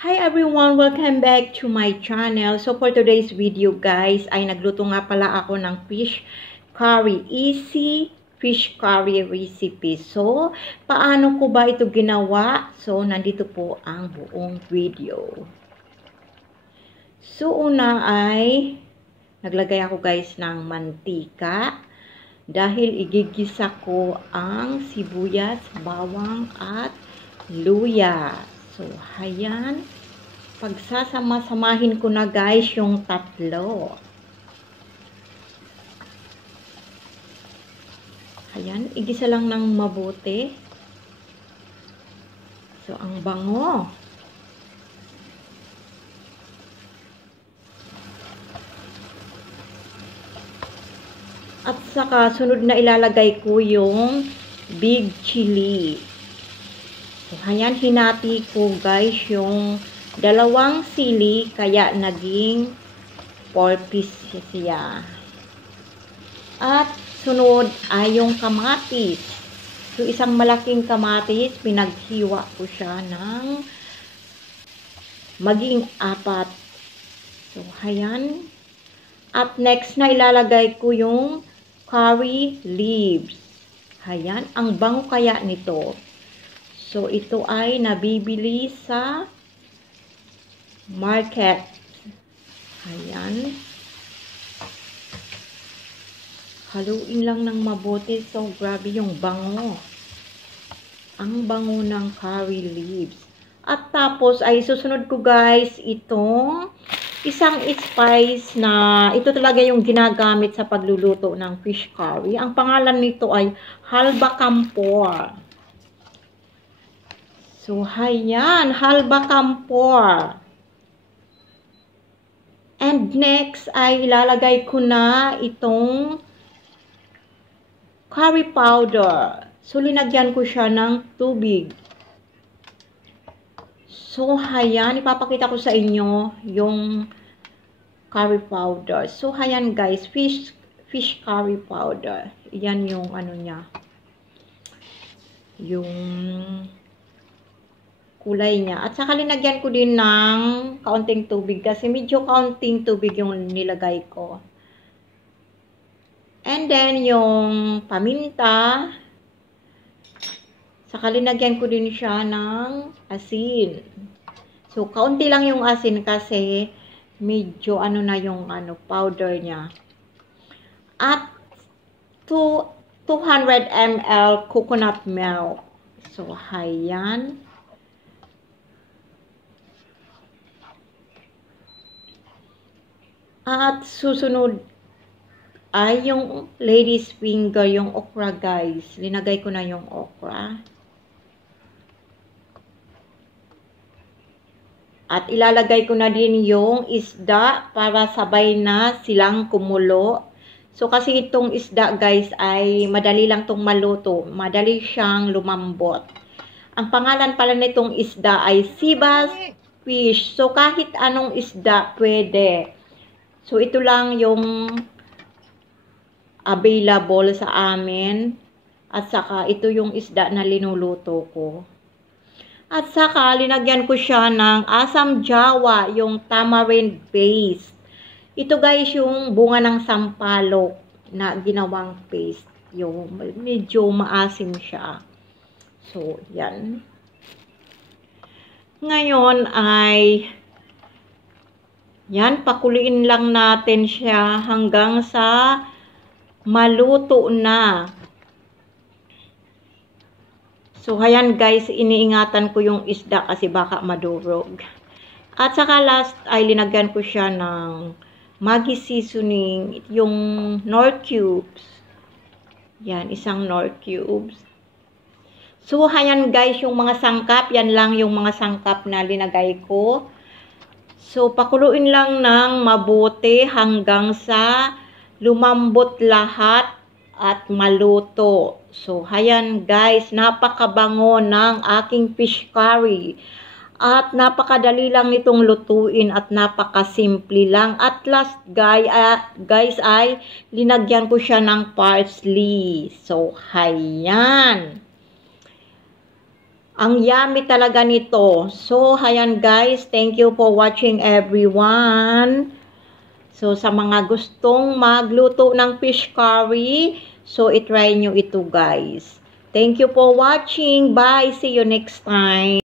Hi everyone! Welcome back to my channel. So for today's video guys, ay nagluto nga pala ako ng fish curry. Easy fish curry recipe. So, paano ko ba ito ginawa? So, nandito po ang buong video. So, una ay naglagay ako guys ng mantika. Dahil igigisa ko ang sibuyas, bawang at luya. So, ayan. Pagsasama-samahin ko na guys yung tatlo. Ayan, igisa lang ng mabuti. So, ang bango. At saka, sunod na ilalagay ko yung big chili. So, ayan, hinati ko guys yung dalawang sili, kaya naging 4 pieces siya. At sunod ay yung kamatis. So, isang malaking kamatis, pinaghiwa ko siya ng maging 4. So, ayan. At next na ilalagay ko yung curry leaves. Ayan, ang bango kaya nito. So, ito ay nabibili sa market. Ayan. Haluin lang ng mabuti. So, grabe yung bango. Ang bango ng curry leaves. At tapos, ay susunod ko guys, itong isang spice na ito talaga yung ginagamit sa pagluluto ng fish curry. Ang pangalan nito ay halba campor. So, ayan, halba campor. And next ay ilalagay ko na itong curry powder. So, linagyan ko siya ng tubig. So, ayan, ipapakita ko sa inyo yung curry powder. So, ayan guys, fish curry powder. Yan yung ano niya. Yung kulay niya. At saka linagyan ko din ng kaunting tubig kasi medyo kaunting tubig yung nilagay ko. And then, yung paminta. Saka linagyan ko din siya ng asin. So, kaunti lang yung asin kasi medyo ano na yung powder niya. At 200 ml coconut milk. So, ayan. At susunod ay yung lady's finger, yung okra guys. Linagay ko na yung okra. At ilalagay ko na din yung isda para sabay na silang kumulo. So kasi itong isda guys ay madali lang tong maluto. Madali siyang lumambot. Ang pangalan pala nitong isda ay sea bass fish. So kahit anong isda pwede. So ito lang yung available sa amin. At saka ito yung isda na linuluto ko. At saka linagyan ko siya ng asam jawa, yung tamarind paste. Ito guys yung bunga ng sampalok na ginawang paste. Yung medyo maasim siya. So, yan. Ngayon ay yan, pakuliin lang natin siya hanggang sa maluto na. So, ayan guys, iniingatan ko yung isda kasi baka madurog. At saka last ay linagyan ko siya ng Maggi seasoning, yung Knorr cubes. Yan, isang Knorr cubes. So, ayan guys, yung mga sangkap, yan lang yung mga sangkap na linagay ko. So, pakuluin lang ng mabuti hanggang sa lumambot lahat at maluto. So, ayan guys, napakabango ng aking fish curry. At napakadali lang nitong lutuin at napakasimple lang. At last guys ay linagyan ko siya ng parsley. So, ayan. Ang yummy talaga nito. So, ayan guys, thank you for watching everyone. So, sa mga gustong magluto ng fish curry, so itry nyo ito guys. Thank you for watching. Bye! See you next time.